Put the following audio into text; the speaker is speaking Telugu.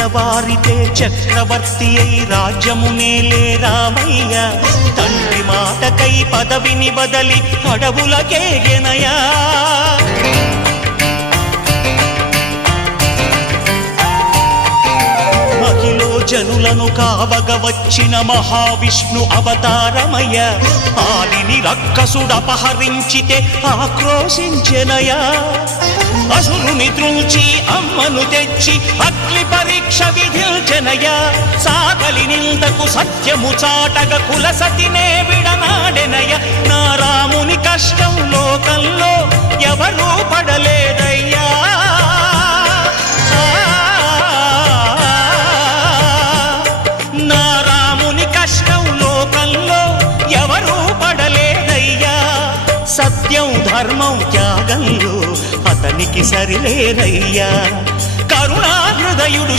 తెల్లవారితే చక్రవర్తి అయి రాజ్యమునేలే రామయ్య తండ్రి మాటకై పదవిని బదలి అడవులకేగెనయా మహిలో జనులను కావగ వచ్చిన మహావిష్ణు అవతారమయ్య ఆలిని రక్కసుడపహరించితే ఆక్రోశించెనయా అసురుని త్రుంచి అమ్మను తెచ్చి అగ్ని పరీక్ష విధించెనయా సాగలి నిందకు సత్యము చాటగ కులసతినే విడనాడెనయ నా రాముని కష్టం లోకంలో ఎవరూ పడలేదయ్యా నా రాముని కష్టం లోకంలో ఎవరూ పడలేదయ్యా సత్యం ధర్మం త్యాగంలో అతనికి సరిలేరయ్యా కరుణా హృదయుడు